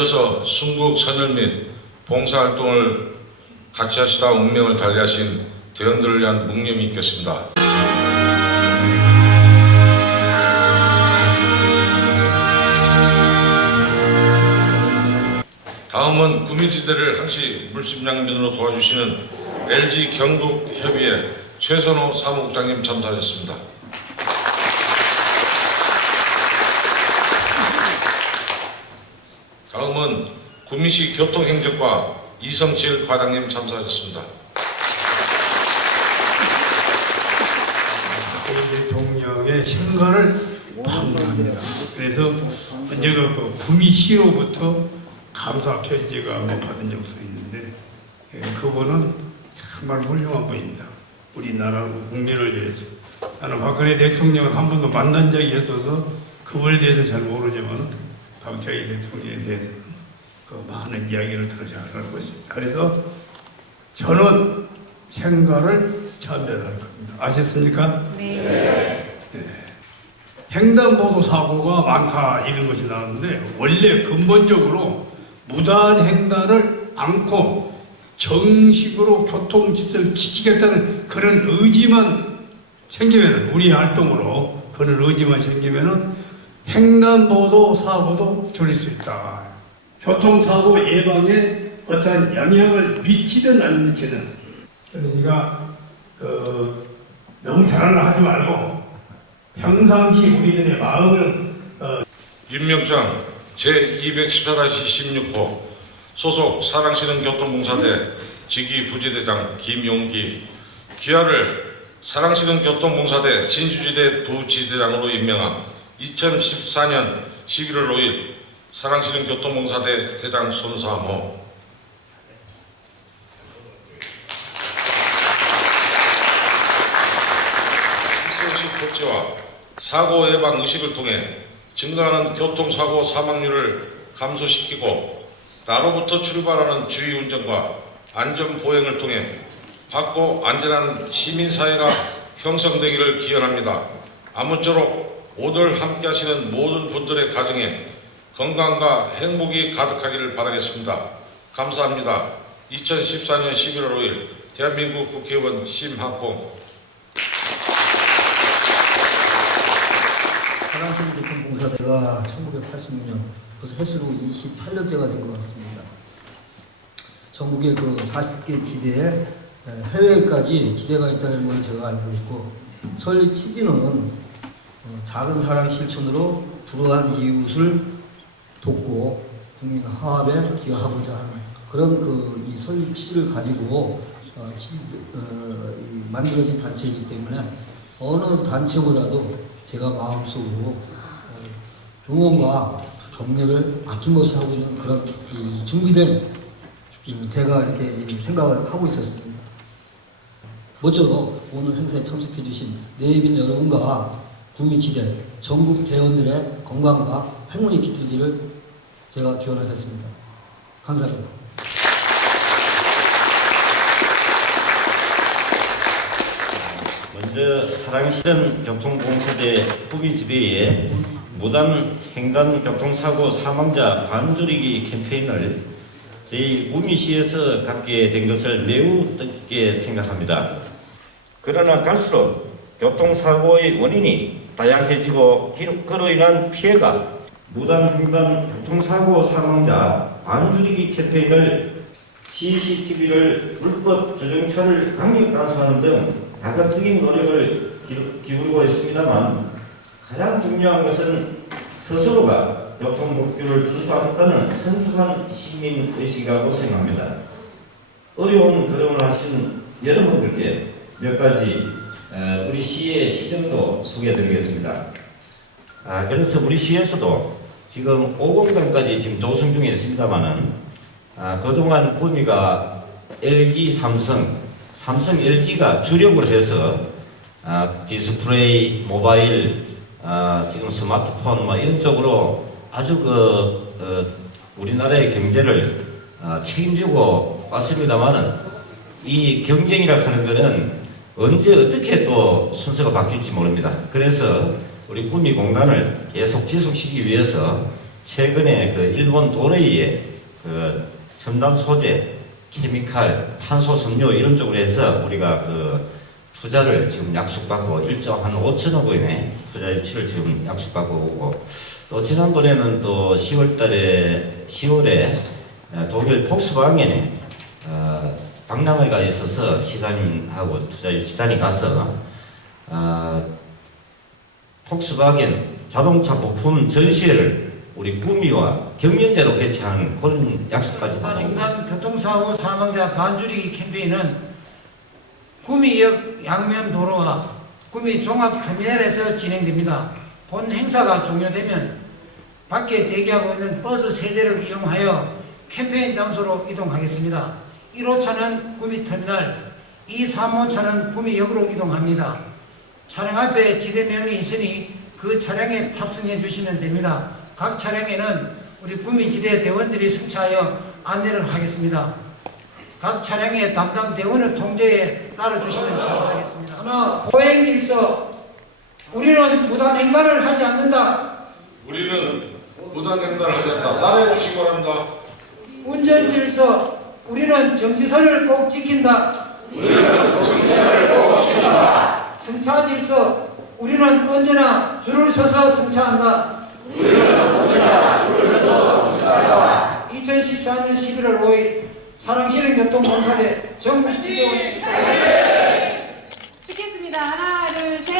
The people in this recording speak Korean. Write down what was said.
이어서 순국 선열 및 봉사활동을 같이 하시다 운명을 달리하신 대원들을 위한 묵념이 있겠습니다. 다음은 구미지대를 항시 물심양면으로 도와주시는 LG 경북협의회 최선호 사무국장님 참석하셨습니다. 다음은 구미시 교통행정과 이성칠 과장님 참석하셨습니다. 대통령의 현가를 방문합니다. 그래서 언제가 그 구미시로부터 감사 편지가 받은 적도 있는데 예, 그분은 정말 훌륭한 분입니다. 우리나라 국민을 위해서 나는 박근혜 대통령을 한 번도 만난 적이 없어서 그분에 대해서 잘 모르지만 박정희 대통령에 대해서는 그 많은 이야기를 들어서 알고 있습니다. 그래서 저는 생가를 참배할 겁니다. 아셨습니까? 횡단보도 사고가 많다 이런 것이 나오는데 원래 근본적으로 무단 횡단을 않고 정식으로 교통 질서를 지키겠다는 그런 의지만 생기면 우리 활동으로 그런 의지만 생기면은 횡단보도 사고도 줄일 수 있다. 교통사고 예방에 어떠한 영향을 미치든 안 미치든 그러니까 그 너무 잘하려 하지 말고 평상시 우리들의 마음을 어, 윤명장 제214-16호 소속 사랑시는 교통봉사대 직위 부지대장 김용기 귀하를 사랑시는 교통봉사대 진주지대 부지대장으로 임명한 2014년 11월 5일 사랑시는 교통봉사대 대장 손사모 일세식 복지와 사고 예방 의식을 통해 증가하는 교통사고 사망률을 감소시키고 나로부터 출발하는 주의 운전과 안전 보행을 통해 밝고 안전한 시민사회가 형성되기를 기원합니다. 아무쪼록 오늘 함께 하시는 모든 분들의 가정에 건강과 행복이 가득하기를 바라겠습니다. 감사합니다. 2014년 11월 5일 대한민국 국회의원 심학봉 사랑스러운 교통공사대가 1986년 벌써 횟수로 28년째가 된 것 같습니다. 전국의 그 40개 지대에 에, 해외까지 지대가 있다는 걸 제가 알고 있고 설립 취지는 어, 작은 사랑 실천으로 불우한 이웃을 돕고 국민 화합에 기여하고자 하는 그런 그이 취지를 가지고 어, 취지, 어, 이 만들어진 단체이기 때문에 어느 단체보다도 제가 마음속으로 어, 응원과 격려를 아낌없이 하고 있는 그런 이 준비된 이 제가 이렇게 이 생각을 하고 있었습니다. 모쪼록 오늘 행사에 참석해 주신 내빈 여러분과 구미지대 전국 대원들의 건강과 행운이 깃들기를 제가 기원하겠습니다. 감사합니다. 먼저 사랑실은 교통공사대 후기지대에 무단 횡단 교통사고 사망자 반줄이기 캠페인을 저희 우미시에서 갖게 된 것을 매우 뜻깊게 생각합니다. 그러나 갈수록 교통사고의 원인이 다양해지고 기- 그로 인한 피해가 무단 횡단 교통사고 사망자 반줄이기 캠페인을 CCTV를 불법 조정차를 강력 단속하는 등 다각적인 노력을 기- 기울이고 있습니다만 가장 중요한 것은 스스로가 교통법규를 준수하겠다는 선수한 시민의식이라고 생각합니다. 어려운 걸음을 하신 여러분들께 몇 가지 어, 우리 시의 시정도 소개해드리겠습니다. 아, 그래서 우리 시에서도 지금 5공단까지 지금 조성 중에 있습니다만은 아, 그동안 구미가 LG 삼성, 삼성 LG가 주력으로 해서 아, 디스플레이, 모바일, 아, 지금 스마트폰 뭐 이런 쪽으로 아주 그 어, 우리나라의 경제를 아, 책임지고 왔습니다만은 이 경쟁이라 하는 것은 언제 어떻게 또 순서가 바뀔지 모릅니다. 그래서 우리 구미 공단을 계속 지속시키기 위해서 최근에 그 일본 도레이의 그 첨단 소재, 케미칼, 탄소 섬유 이런 쪽으로 해서 우리가 그 투자를 지금 약속받고 1조 한 5천억 원의 투자 유치를 지금 약속받고 오고 또 지난번에는 또 10월 달에 10월에 독일 폭스바겐에 어, 박람회가 있어서 시장님하고 투자 유치단이 가서 어, 폭스바겐 자동차 부품 전시회를 우리 구미와 경연제로 개최하는 그런 약속까지. 행단 교통사고 사망자 반줄이기 캠페인은 구미역 양면 도로와 구미 종합터미널에서 진행됩니다. 본 행사가 종료되면 밖에 대기하고 있는 버스 세대를 이용하여 캠페인 장소로 이동하겠습니다. 1호차는 구미터미널, 2, 3호차는 구미역으로 이동합니다. 차량 앞에 지대명이 있으니 그 차량에 탑승해 주시면 됩니다. 각 차량에는 우리 구미지대 대원들이 승차하여 안내를 하겠습니다. 각 차량의 담당 대원을 통제에 따라주시면서 감사하겠습니다. 하나, 보행 질서. 우리는 무단 횡단을 하지 않는다. 우리는 무단 횡단을 하지 않다. 따라해 주시기 바랍니다. 운전 질서. 우리는 정지선을 꼭 지킨다. 우리는 정지선을 꼭 지킨다. 승차 질서 우리는 언제나 줄을 서서 승차한다. 우리는 언제나 줄을 서서 승차한다. 2014년 11월 5일 사랑시는 교통공사대 정국지대원 찍겠습니다. 하나, 둘, 셋.